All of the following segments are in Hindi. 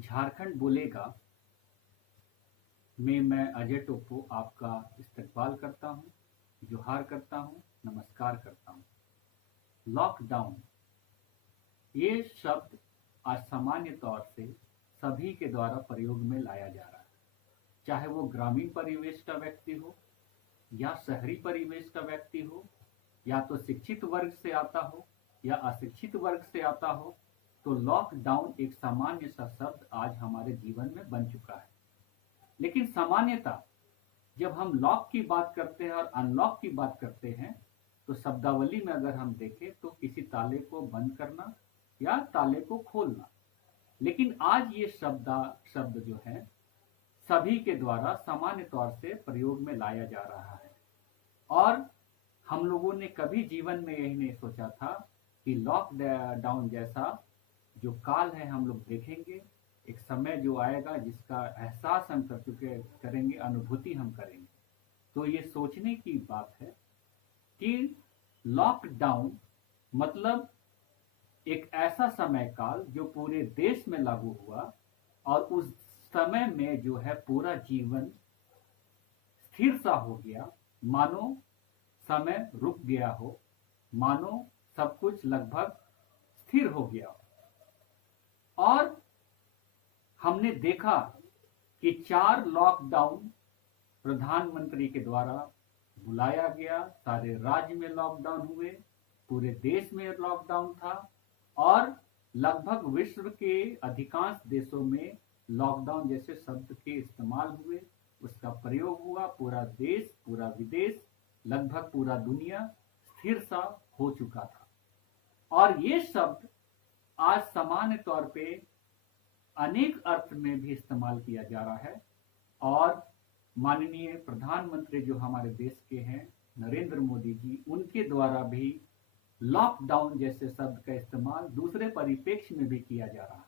झारखंड बोलेगा में मैं अजय टोप्पो आपका इस्तकबाल करता हूँ, जोहार करता हूँ, नमस्कार करता हूँ। लॉकडाउन ये शब्द आज सामान्य तौर से सभी के द्वारा प्रयोग में लाया जा रहा है, चाहे वो ग्रामीण परिवेश का व्यक्ति हो या शहरी परिवेश का व्यक्ति हो, या तो शिक्षित वर्ग से आता हो या अशिक्षित वर्ग से आता हो। तो लॉकडाउन एक सामान्य सा शब्द आज हमारे जीवन में बन चुका है। लेकिन सामान्यता जब हम लॉक की बात करते हैं और अनलॉक की बात करते हैं, तो शब्दावली में अगर हम देखें तो किसी ताले को बंद करना या ताले को खोलना। लेकिन आज ये शब्द जो है सभी के द्वारा सामान्य तौर से प्रयोग में लाया जा रहा है। और हम लोगों ने कभी जीवन में यही नहीं सोचा था कि लॉकडाउन जैसा जो काल है हम लोग देखेंगे। एक समय जो आएगा जिसका एहसास हम कर चुके करेंगे, अनुभूति हम करेंगे। तो ये सोचने की बात है कि लॉकडाउन मतलब एक ऐसा समय काल जो पूरे देश में लागू हुआ और उस समय में जो है पूरा जीवन स्थिर सा हो गया, मानो समय रुक गया हो, मानो सब कुछ लगभग स्थिर हो गया हो। और हमने देखा कि 4 लॉकडाउन प्रधानमंत्री के द्वारा बुलाया गया, सारे राज्य में लॉकडाउन हुए, पूरे देश में लॉकडाउन था और लगभग विश्व के अधिकांश देशों में लॉकडाउन जैसे शब्द के इस्तेमाल हुए, उसका प्रयोग हुआ। पूरा देश, पूरा विदेश, लगभग पूरा दुनिया स्थिर सा हो चुका था। और ये शब्द आज सामान्य तौर पे अनेक अर्थ में भी इस्तेमाल किया जा रहा है। और माननीय प्रधानमंत्री जो हमारे देश के हैं, नरेंद्र मोदी जी, उनके द्वारा भी लॉकडाउन जैसे शब्द का इस्तेमाल दूसरे परिप्रेक्ष्य में भी किया जा रहा है।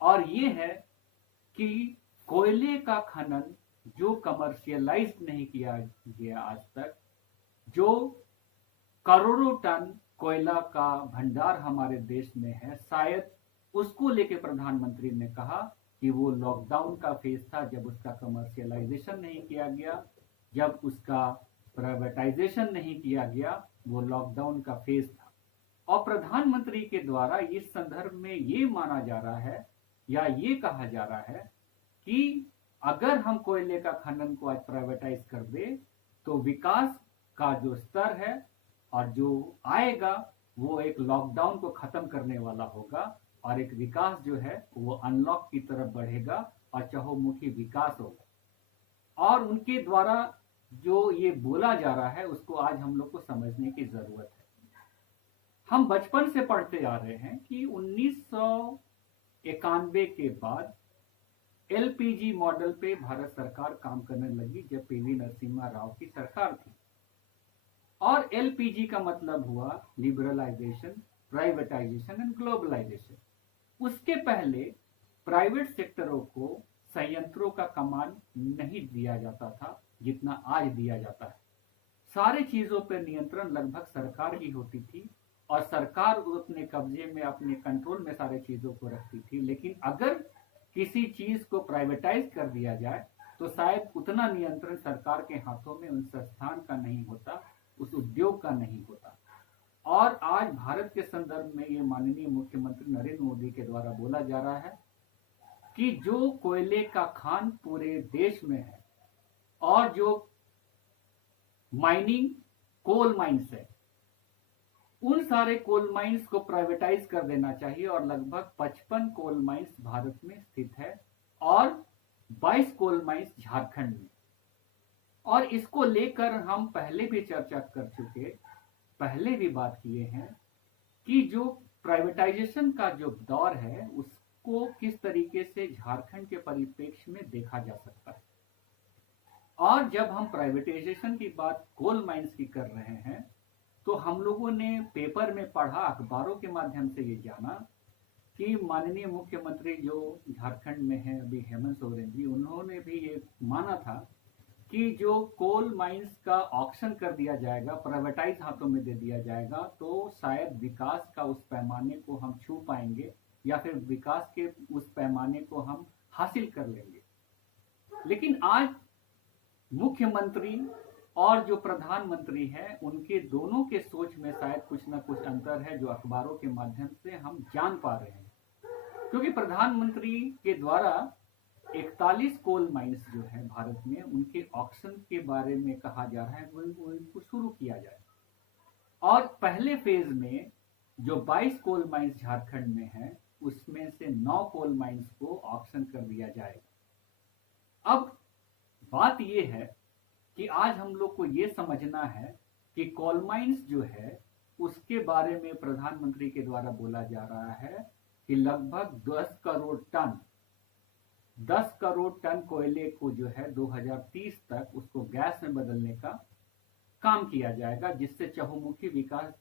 और ये है कि कोयले का खनन जो कमर्शियलाइज नहीं किया गया आज तक, जो करोड़ों टन कोयला का भंडार हमारे देश में है, शायद उसको लेके प्रधानमंत्री ने कहा कि वो लॉकडाउन का फेज था जब उसका कमर्शियलाइजेशन नहीं किया गया, जब उसका प्राइवेटाइजेशन नहीं किया गया, वो लॉकडाउन का फेज था। और प्रधानमंत्री के द्वारा इस संदर्भ में ये माना जा रहा है या ये कहा जा रहा है कि अगर हम कोयले का खनन को आज प्राइवेटाइज कर दे तो विकास का जो स्तर है और जो आएगा वो एक लॉकडाउन को खत्म करने वाला होगा और एक विकास जो है वो अनलॉक की तरफ बढ़ेगा और चहुमुखी विकास होगा। और उनके द्वारा जो ये बोला जा रहा है उसको आज हम लोग को समझने की जरूरत है। हम बचपन से पढ़ते आ रहे हैं कि 1991 के बाद एलपीजी मॉडल पे भारत सरकार काम करने लगी जब पीवी नरसिम्हा राव की सरकार थी। और एलपीजी का मतलब हुआ लिबरलाइजेशन, प्राइवेटाइजेशन एंड ग्लोबलाइजेशन। उसके पहले प्राइवेट सेक्टरों को संयंत्रों का कमान नहीं दिया जाता था जितना आज दिया जाता है। सारी चीजों पर नियंत्रण लगभग सरकार की होती थी और सरकार अपने कब्जे में, अपने कंट्रोल में सारी चीजों को रखती थी। लेकिन अगर किसी चीज को प्राइवेटाइज कर दिया जाए तो शायद उतना नियंत्रण सरकार के हाथों में, उन संस्थान का नहीं होता, उस उद्योग का नहीं होता। और आज भारत के संदर्भ में ये माननीय मुख्यमंत्री नरेंद्र मोदी के द्वारा बोला जा रहा है कि जो कोयले का खान पूरे देश में है और जो माइनिंग कोल माइंस है, उन सारे कोल माइंस को प्राइवेटाइज कर देना चाहिए। और लगभग 55 कोल माइंस भारत में स्थित है और 22 कोल माइंस झारखंड में। और इसको लेकर हम पहले भी चर्चा कर चुके, पहले भी बात किए हैं कि जो प्राइवेटाइजेशन का जो दौर है उसको किस तरीके से झारखंड के परिप्रेक्ष्य में देखा जा सकता है। और जब हम प्राइवेटाइजेशन की बात कोल माइंस की कर रहे हैं तो हम लोगों ने पेपर में पढ़ा, अखबारों के माध्यम से ये जाना कि माननीय मुख्यमंत्री जो झारखंड में है अभी, हेमंत सोरेन जी, उन्होंने भी ये माना था कि जो कोल माइंस का ऑक्शन कर दिया जाएगा, प्राइवेटाइज हाथों में दे दिया जाएगा, तो शायद विकास का उस पैमाने को हम छू पाएंगे या फिर विकास के उस पैमाने को हम हासिल कर लेंगे। लेकिन आज मुख्यमंत्री और जो प्रधानमंत्री है उनके दोनों के सोच में शायद कुछ ना कुछ अंतर है, जो अखबारों के माध्यम से हम जान पा रहे हैं। क्योंकि प्रधानमंत्री के द्वारा 41 कोल माइंस जो है भारत में, उनके ऑक्शन के बारे में कहा जा रहा है वो इनको शुरू किया जाए। और पहले फेज में जो 22 कोल माइंस झारखंड में है उसमें से 9 कोल माइंस को ऑक्शन कर दिया जाएगा। अब बात यह है कि आज हम लोग को ये समझना है कि कोल माइंस जो है उसके बारे में प्रधानमंत्री के द्वारा बोला जा रहा है कि लगभग 10 करोड़ टन कोयले को जो है 2030 तक उसको गैस में बदलने का काम किया जाएगा, जिससे चहुमुखी विकास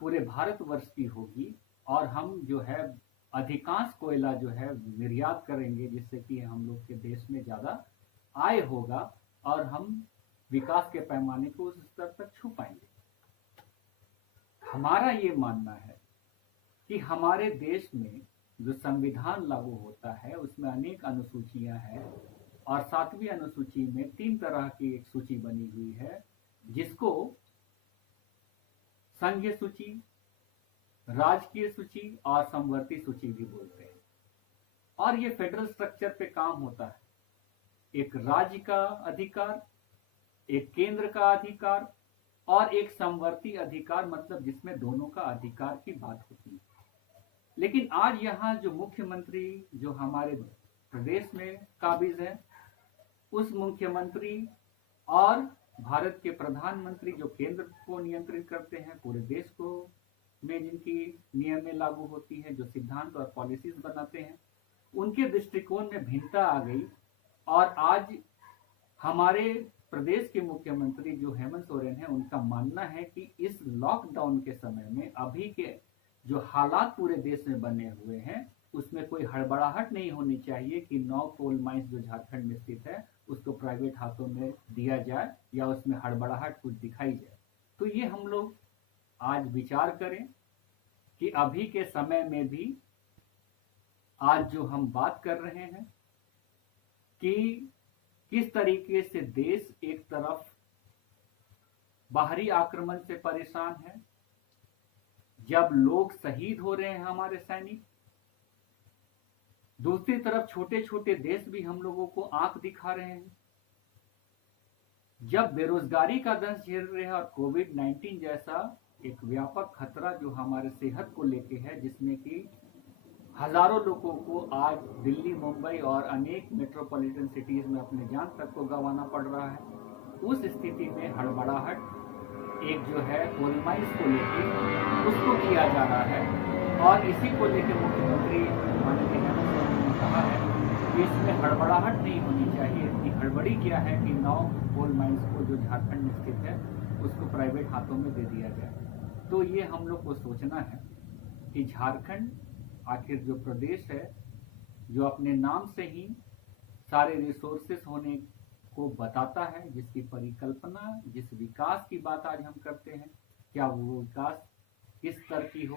पूरे भारतवर्ष की होगी। और हम जो है अधिकांश कोयला जो है निर्यात करेंगे, जिससे कि हम लोग के देश में ज्यादा आय होगा और हम विकास के पैमाने को उस स्तर तक छू पाएंगे। हमारा ये मानना है कि हमारे देश में जो संविधान लागू होता है उसमें अनेक अनुसूचियां हैं, और 7वीं अनुसूची में 3 तरह की एक सूची बनी हुई है, जिसको संघीय सूची, राजकीय सूची और समवर्ती सूची भी बोलते हैं। और ये फेडरल स्ट्रक्चर पे काम होता है। एक राज्य का अधिकार, एक केंद्र का अधिकार और एक समवर्ती अधिकार, मतलब जिसमें दोनों का अधिकार की बात होती है। लेकिन आज यहाँ जो मुख्यमंत्री जो हमारे प्रदेश में काबिज है, उस मुख्यमंत्री और भारत के प्रधानमंत्री जो केंद्र को नियंत्रित करते हैं, पूरे देश को में जिनकी नियमें लागू होती है, जो सिद्धांत और पॉलिसीज बनाते हैं, उनके दृष्टिकोण में भिन्नता आ गई। और आज हमारे प्रदेश के मुख्यमंत्री जो हेमंत सोरेन है, उनका मानना है कि इस लॉकडाउन के समय में अभी के जो हालात पूरे देश में बने हुए हैं उसमें कोई हड़बड़ाहट नहीं होनी चाहिए कि 9 कोल माइंस जो झारखंड में स्थित है उसको प्राइवेट हाथों में दिया जाए या उसमें हड़बड़ाहट कुछ दिखाई जाए। तो ये हम लोग आज विचार करें कि अभी के समय में भी आज जो हम बात कर रहे हैं कि किस तरीके से देश एक तरफ बाहरी आक्रमण से परेशान है, जब लोग शहीद हो रहे हैं हमारे सैनिक, दूसरी तरफ छोटे छोटे देश भी हम लोगों को आंख दिखा रहे हैं, जब बेरोजगारी का दंश झेल रहे हैं और कोविड-19 जैसा एक व्यापक खतरा जो हमारे सेहत को लेके है, जिसमें कि हजारों लोगों को आज दिल्ली, मुंबई और अनेक मेट्रोपॉलिटन सिटीज में अपने जान तक को गंवाना पड़ रहा है। उस स्थिति में हड़बड़ाहट एक जो है कोल माइंस को लेके उसको किया जा रहा है, और इसी को लेकर मुख्यमंत्री माननीय हेमंत सोरेन ने कहा है कि इसमें हड़बड़ाहट नहीं होनी चाहिए। इसकी हड़बड़ी क्या है कि 9 कोल माइंस को जो झारखंड में स्थित है उसको प्राइवेट हाथों में दे दिया जाए। तो ये हम लोग को सोचना है कि झारखंड आखिर जो प्रदेश है, जो अपने नाम से ही सारे रिसोर्सेस होने को बताता है, जिसकी परिकल्पना, जिस विकास की बात आज हम करते हैं, क्या वो विकास किस स्तर की हो,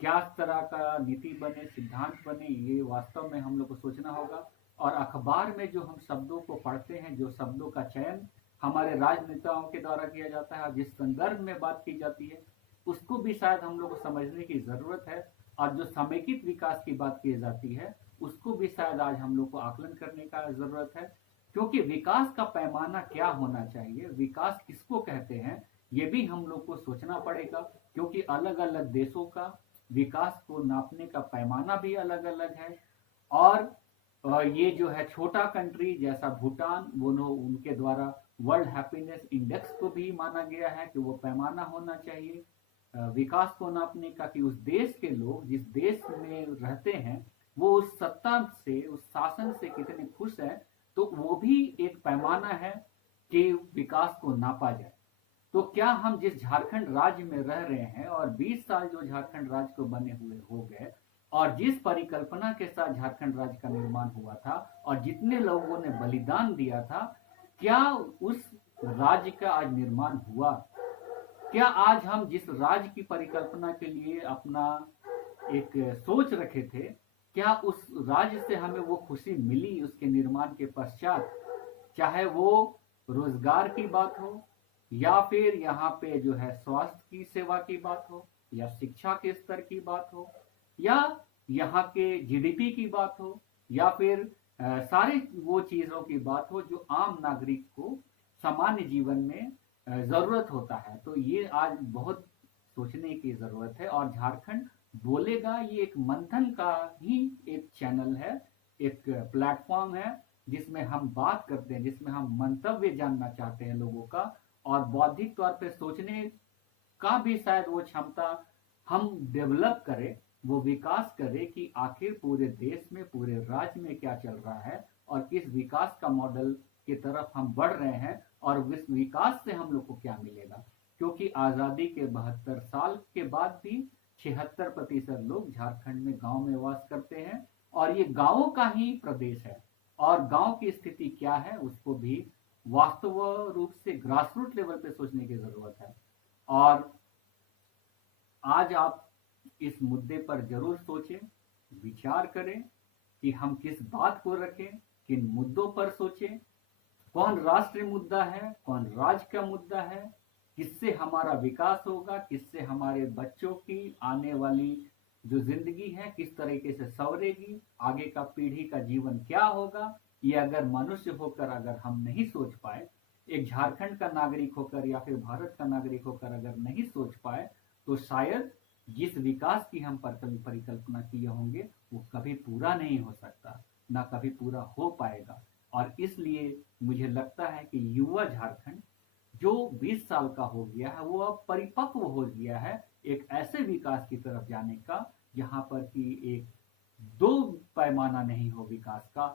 क्या तरह का नीति बने, सिद्धांत बने, ये वास्तव में हम लोग को सोचना होगा। और अखबार में जो हम शब्दों को पढ़ते हैं, जो शब्दों का चयन हमारे राजनेताओं के द्वारा किया जाता है, जिस संदर्भ में बात की जाती है, उसको भी शायद हम लोग को समझने की जरूरत है। और जो समेकित विकास की बात की जाती है उसको भी शायद आज हम लोग को आकलन करने का जरूरत है, क्योंकि विकास का पैमाना क्या होना चाहिए, विकास किसको कहते हैं, ये भी हम लोग को सोचना पड़ेगा। क्योंकि अलग अलग देशों का विकास को नापने का पैमाना भी अलग अलग है। और ये जो है छोटा कंट्री जैसा भूटान, वो उनके द्वारा वर्ल्ड हैप्पीनेस इंडेक्स को भी माना गया है कि वो पैमाना होना चाहिए विकास को नापने का, कि उस देश के लोग जिस देश में रहते हैं वो उस सत्ता से, उस शासन से कितने खुश हैं, तो वो भी एक पैमाना है कि विकास को नापा जाए। तो क्या हम जिस झारखंड राज्य में रह रहे हैं और 20 साल जो झारखंड राज्य को बने हुए हो गए, और जिस परिकल्पना के साथ झारखंड राज्य का निर्माण हुआ था और जितने लोगों ने बलिदान दिया था, क्या उस राज्य का आज निर्माण हुआ? क्या आज हम जिस राज्य की परिकल्पना के लिए अपना एक सोच रखे थे, क्या उस राज्य से हमें वो खुशी मिली उसके निर्माण के पश्चात? चाहे वो रोजगार की बात हो, या फिर यहाँ पे जो है स्वास्थ्य की सेवा की बात हो, या शिक्षा के स्तर की बात हो, या यहाँ के जीडीपी की बात हो, या फिर सारे वो चीजों की बात हो जो आम नागरिक को सामान्य जीवन में जरूरत होता है। तो ये आज बहुत सोचने की जरूरत है। और झारखंड बोलेगा ये एक मंथन का ही एक चैनल है, एक प्लेटफॉर्म है, जिसमें हम बात करते हैं, जिसमें हम मंतव्य जानना चाहते हैं लोगों का, और बौद्धिक तौर पे सोचने का भी शायद वो क्षमता हम डेवलप करें, वो विकास करें कि आखिर पूरे देश में, पूरे राज्य में क्या चल रहा है और किस विकास का मॉडल की तरफ हम बढ़ रहे हैं, और इस विकास से हम लोग को क्या मिलेगा। क्योंकि आजादी के 72 साल के बाद भी 76% लोग झारखंड में गांव में वास करते हैं, और ये गांवों का ही प्रदेश है। और गांव की स्थिति क्या है उसको भी वास्तव रूप से ग्रासरूट लेवल पे सोचने की जरूरत है। और आज आप इस मुद्दे पर जरूर सोचें, विचार करें कि हम किस बात को रखें, किन मुद्दों पर सोचें, कौन राष्ट्रीय मुद्दा है, कौन राज्य का मुद्दा है, किससे हमारा विकास होगा, किससे हमारे बच्चों की आने वाली जो जिंदगी है किस तरीके से संवरेगी, आगे का पीढ़ी का जीवन क्या होगा। ये अगर मनुष्य होकर अगर हम नहीं सोच पाए, एक झारखंड का नागरिक होकर या फिर भारत का नागरिक होकर अगर नहीं सोच पाए, तो शायद जिस विकास की हम परिकल्पना किए होंगे वो कभी पूरा नहीं हो सकता, ना कभी पूरा हो पाएगा। और इसलिए मुझे लगता है कि युवा झारखंड जो 20 साल का हो गया है वो अब परिपक्व हो गया है एक ऐसे विकास की तरफ जाने का, जहां पर कि एक दो पैमाना नहीं हो विकास का,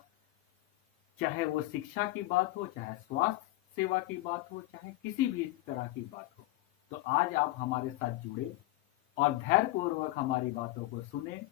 चाहे वो शिक्षा की बात हो, चाहे स्वास्थ्य सेवा की बात हो, चाहे किसी भी तरह की बात हो। तो आज आप हमारे साथ जुड़े और धैर्यपूर्वक हमारी बातों को सुने,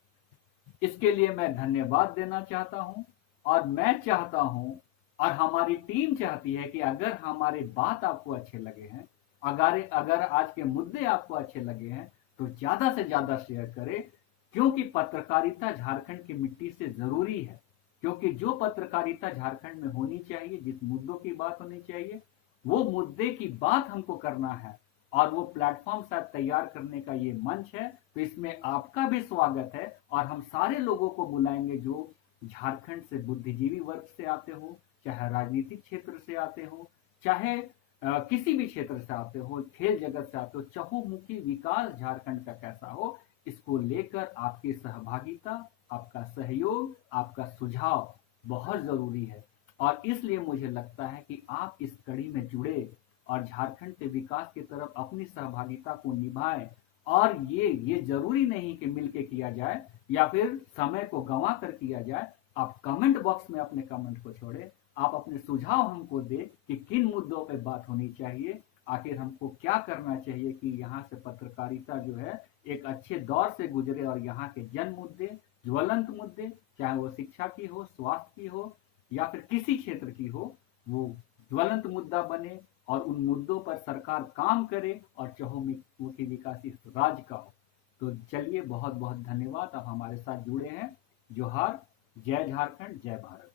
इसके लिए मैं धन्यवाद देना चाहता हूं। और मैं चाहता हूं और हमारी टीम चाहती है कि अगर हमारे बात आपको अच्छे लगे हैं, अगर अगर आज के मुद्दे आपको अच्छे लगे हैं, तो ज्यादा से ज्यादा शेयर करें। क्योंकि पत्रकारिता झारखंड की मिट्टी से जरूरी है। क्योंकि जो पत्रकारिता झारखंड में होनी चाहिए, जिस मुद्दों की बात होनी चाहिए, वो मुद्दे की बात हमको करना है। और वो प्लेटफॉर्म शायद तैयार करने का ये मंच है, तो इसमें आपका भी स्वागत है। और हम सारे लोगों को बुलाएंगे जो झारखंड से बुद्धिजीवी वर्ग से आते हो, चाहे राजनीतिक क्षेत्र से आते हो, चाहे किसी भी क्षेत्र से आते हो, खेल जगत से आते हो, चहुमुखी विकास झारखंड का कैसा हो, इसको लेकर आपकी सहभागिता, आपका सहयोग, आपका सुझाव बहुत जरूरी है। और इसलिए मुझे लगता है कि आप इस कड़ी में जुड़े और झारखंड के विकास की तरफ अपनी सहभागिता को निभाएं। और ये जरूरी नहीं कि मिलके किया जाए या फिर समय को गंवा कर किया जाए। आप कमेंट बॉक्स में अपने कमेंट को छोड़े, आप अपने सुझाव हमको दे कि किन मुद्दों पे बात होनी चाहिए, आखिर हमको क्या करना चाहिए कि यहाँ से पत्रकारिता जो है एक अच्छे दौर से गुजरे और यहाँ के जन मुद्दे, ज्वलंत मुद्दे, चाहे वो शिक्षा की हो, स्वास्थ्य की हो, या फिर किसी क्षेत्र की हो, वो ज्वलंत मुद्दा बने और उन मुद्दों पर सरकार काम करे और चहुमुखी विकास इस राज्य का हो। तो चलिए, बहुत बहुत धन्यवाद, आप हमारे साथ जुड़े हैं। जोहार, जय झारखंड, जय भारत।